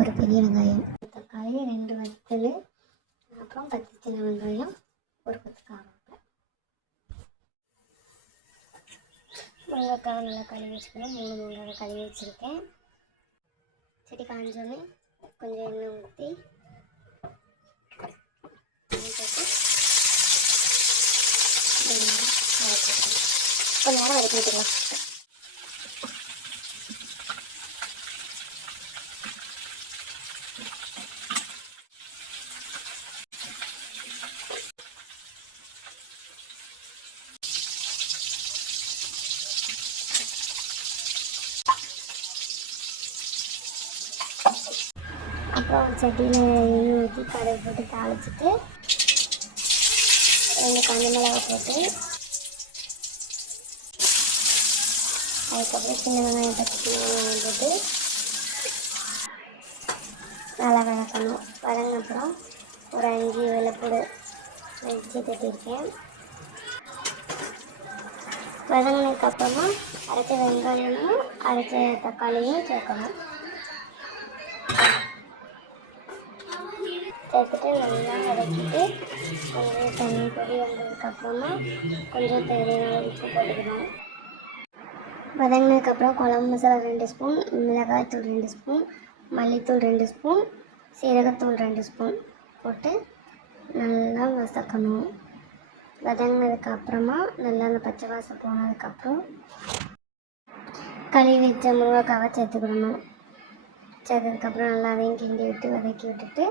ஒரு பெரிய வெங்காயம், தக்காளி 2 வத்தல், அப்புறம் 10 சின்ன வெங்காயம், ஒரு கொத்து கருவேப்பிலை. முருங்கைக்காய் நல்லா கழுவி வச்சுக்கணும். 3 முருங்கைக்காய் கழுவி வச்சுருக்கேன். செடி காஞ்சோன்னே கொஞ்சம் எண்ணெய் ஊற்றி கொஞ்ச நேரம் வதக்கி விட்டுக்கலாம். அப்புறம் சட்டியில் எண்ணெய் ஊற்றி கடுகு போட்டு தாளிச்சிட்டு 2 காஞ்ச மிளகா போட்டு அதுக்கப்புறம் சின்ன வெங்காயம் 10 சின்ன வெங்காயம் போட்டு நல்லா வதக்கணும். வதங்கின அப்புறம் ஒரு 5 வெள்ளைப்பூடு வச்சு தட்டியிருக்கேன். வதங்கினதுக்கப்புறமா அரைச்ச வெங்காயமும் அரைச்ச தக்காளியும் சேர்க்கணும். சேர்த்துட்டு நல்லா வதக்கிட்டு கொஞ்சம் தண்ணி கொதி வந்ததுக்கப்புறமா கொஞ்சம் தேவையான உப்பு போட்டுக்கணும். வதங்கினதுக்கப்புறம் குழம்பு மசாலா 2 ஸ்பூன், மிளகாய்த்தூள் 2 ஸ்பூன், மல்லித்தூள் 2 ஸ்பூன், சீரகத்தூள் 2 ஸ்பூன் போட்டு நல்லா வதக்கணும். வதங்கினதுக்கப்புறமா நல்லா அந்த பச்சை வாசம் போனதுக்கப்புறம் கழுவி வச்ச முருங்கைக்காவை சேர்த்துக்கிடணும். சேர்த்ததுக்கப்புறம் நல்லா அதையும் கிண்டி விட்டு வதக்கி விட்டுட்டு